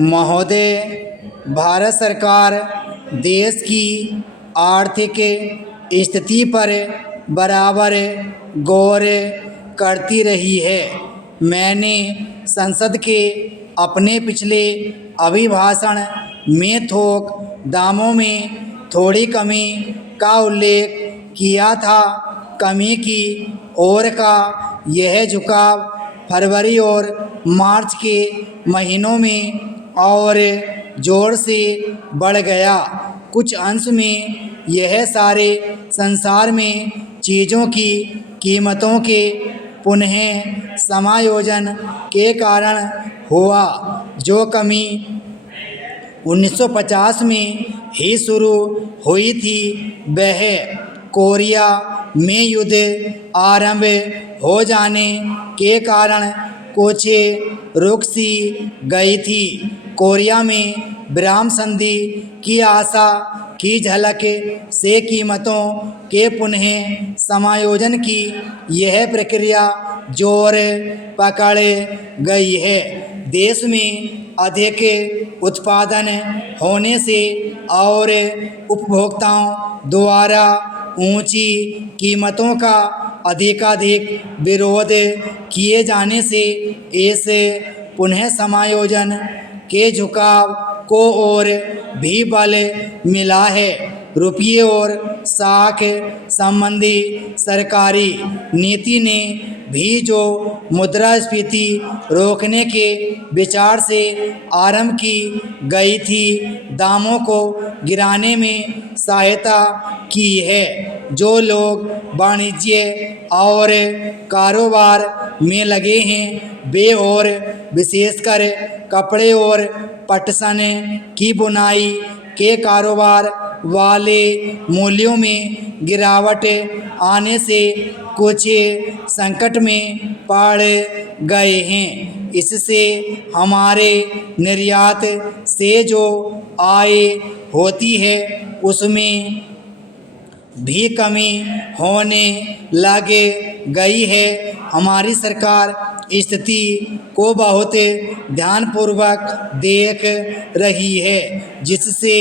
महोदय, भारत सरकार देश की आर्थिक स्थिति पर बराबर गौर करती रही है। मैंने संसद के अपने पिछले अभिभाषण में थोक दामों में थोड़ी कमी का उल्लेख किया था। कमी की ओर का यह झुकाव फरवरी और मार्च के महीनों में और जोर से बढ़ गया। कुछ अंश में यह सारे संसार में चीज़ों की कीमतों के पुनः समायोजन के कारण हुआ। जो कमी 1950 में ही शुरू हुई थी, वह कोरिया में युद्ध आरंभ हो जाने के कारण कुछ रुक सी गई थी। कोरिया में विराम संधि की आशा की झलक से कीमतों के पुनः समायोजन की यह प्रक्रिया जोर पकड़ गई है। देश में अधिक उत्पादन होने से और उपभोक्ताओं द्वारा ऊंची कीमतों का अधिकाधिक विरोध किए जाने से इस पुनः समायोजन के झुकाव को और भी बल मिला है। रुपये और साख संबंधी सरकारी नीति ने भी, जो मुद्रास्फीति रोकने के विचार से आरंभ की गई थी, दामों को गिराने में सहायता की है। जो लोग वाणिज्य और कारोबार में लगे हैं, वे और विशेषकर कपड़े और पटसन की बुनाई के कारोबार वाले मूल्यों में गिरावट आने से कुछ संकट में पड़ गए हैं। इससे हमारे निर्यात से जो आय होती है, उसमें भी कमी होने लग गई है। हमारी सरकार स्थिति को बहुत ध्यानपूर्वक देख रही है, जिससे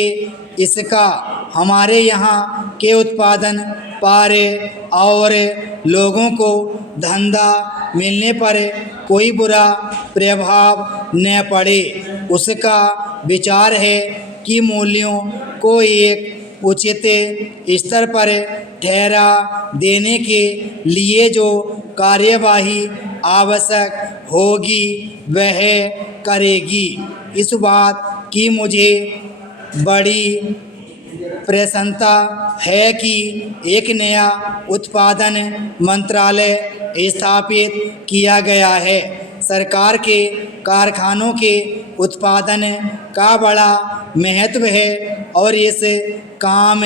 इसका हमारे यहाँ के उत्पादन पर और लोगों को धंधा मिलने पर कोई बुरा प्रभाव न पड़े। उसका विचार है कि मूल्यों को एक उचित स्तर पर ठहरा देने के लिए जो कार्यवाही आवश्यक होगी, वह करेगी। इस बात की मुझे बड़ी प्रसन्नता है कि एक नया उत्पादन मंत्रालय स्थापित किया गया है। सरकार के कारखानों के उत्पादन का बड़ा महत्व है और इस काम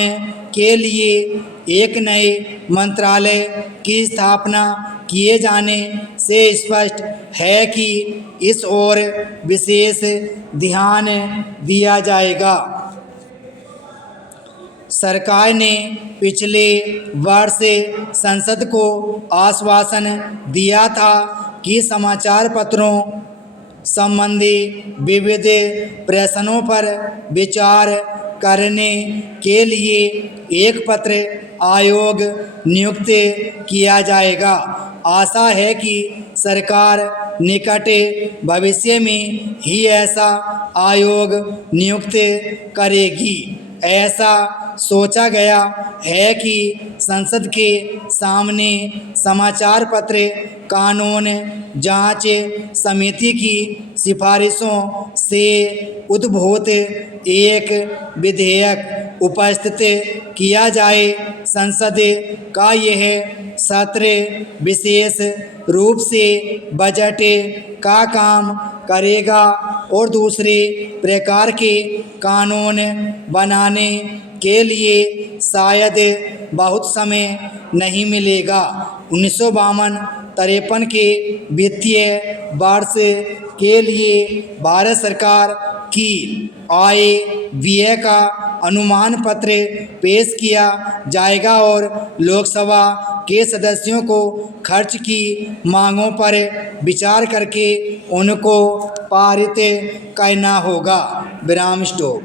के लिए एक नए मंत्रालय की स्थापना किए जाने से स्पष्ट है कि इस ओर विशेष ध्यान दिया जाएगा। सरकार ने पिछले वर्ष संसद को आश्वासन दिया था कि समाचार पत्रों संबंधी विविध प्रश्नों पर विचार करने के लिए एक पत्र आयोग नियुक्त किया जाएगा। आशा है कि सरकार निकट भविष्य में ही ऐसा आयोग नियुक्त करेगी। ऐसा सोचा गया है कि संसद के सामने समाचार पत्र कानून जांच समिति की सिफारिशों से उद्भूत एक विधेयक उपस्थित किया जाए। संसद का यह सत्र विशेष रूप से बजट का काम करेगा और दूसरे प्रकार के कानून बनाने के लिए शायद बहुत समय नहीं मिलेगा। 1952-53 के वित्तीय वर्ष के लिए भारत सरकार की आय व्यय का अनुमान पत्र पेश किया जाएगा और लोकसभा के सदस्यों को खर्च की मांगों पर विचार करके उनको पारित करना होगा। विराम स्टॉप।